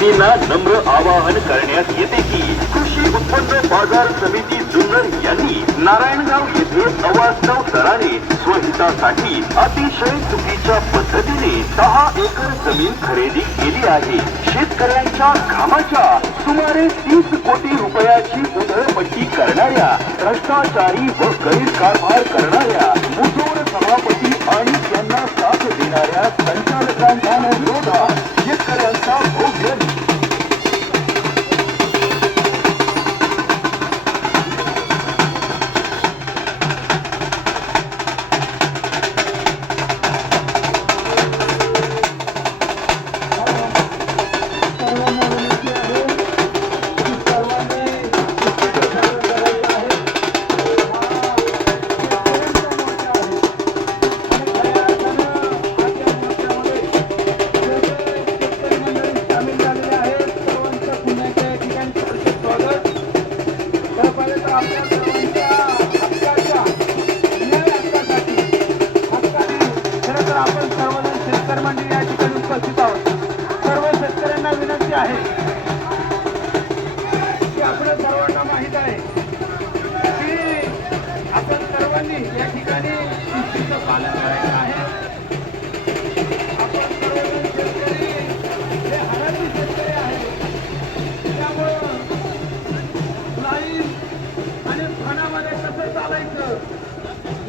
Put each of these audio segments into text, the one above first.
शेतकऱ्यांना नम्र आवाहन करण्यात येते की कृषी उत्पन्न बाजार समिती जुन्नर यांनी नारायणगाव येथे अवास्तव दराने स्वहितासाठी अतिशय चुकीच्या पद्धतीने दहा एकर जमीन खरेदी केली आहे. शेतकऱ्यांच्या घामाच्या सुमारे तीस कोटी रुपयाची उधळपट्टी करणाऱ्या भ्रष्टाचारी व गैरकारभार करणाऱ्या मुजोर सभापती आणि त्यांना साथ देणाऱ्या संचालकांच्या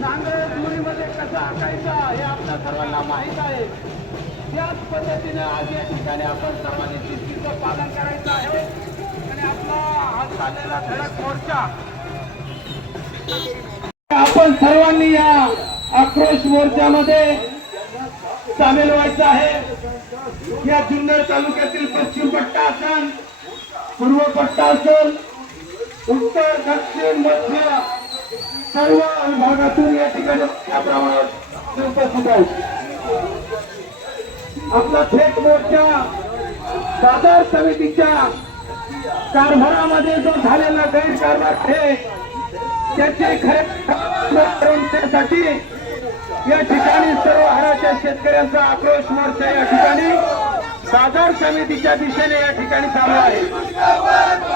नांगर दुरीमध्ये कसं हाकायचा हे आपल्या सर्वांना माहीत आहे त्याच पद्धतीने आज या ठिकाणी आपण सर्वांनी शिस्तीचं पालन करायचं आहे. आणि आपला हा चाललेला धडक मोर्चा आपण सर्वांनी या आक्रोश मोर्चामध्ये सामील व्हायचं आहे. या जुन्नर तालुक्यातील पश्चिम पट्टा असेल पूर्व पट्टा असेल उत्तर दक्षिण मध्य सर्व विभागातून या ठिकाणी प्रमाणात उपस्थित आहेत. आपला थेट मोर्चा बाजार समितीच्या कारभारामध्ये जो झालेला गैरकारभार आहे त्याचे खरे त्यासाठी या ठिकाणी सर्व हराच्या शेतकऱ्यांचा आक्रोश मोर्चा या ठिकाणी बाजार समितीच्या दिशेने या ठिकाणी चालू आहे.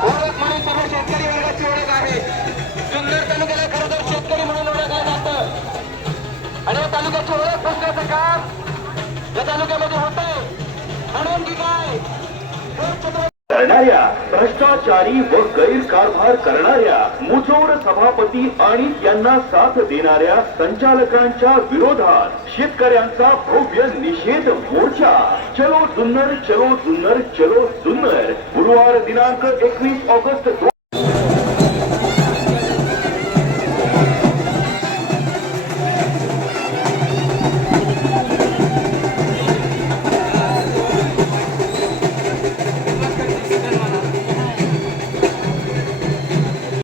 म्हणून शेतकरी आहे शेतकरी म्हणून ओळखलं आणि या तालुक्याची ओळख बसण्याचं काम या तालुक्यामध्ये करणाऱ्या भ्रष्टाचारी व गैरकारभार करणाऱ्या मुजोर सभापती आणि त्यांना साथ देणाऱ्या संचालकांच्या विरोधात शेतकऱ्यांचा भव्य निषेध मोर्चा. चलो जुन्नर चलो जुन्नर चलो जुन्नर. गुरुवार दिनांक एकवीस ऑगस्ट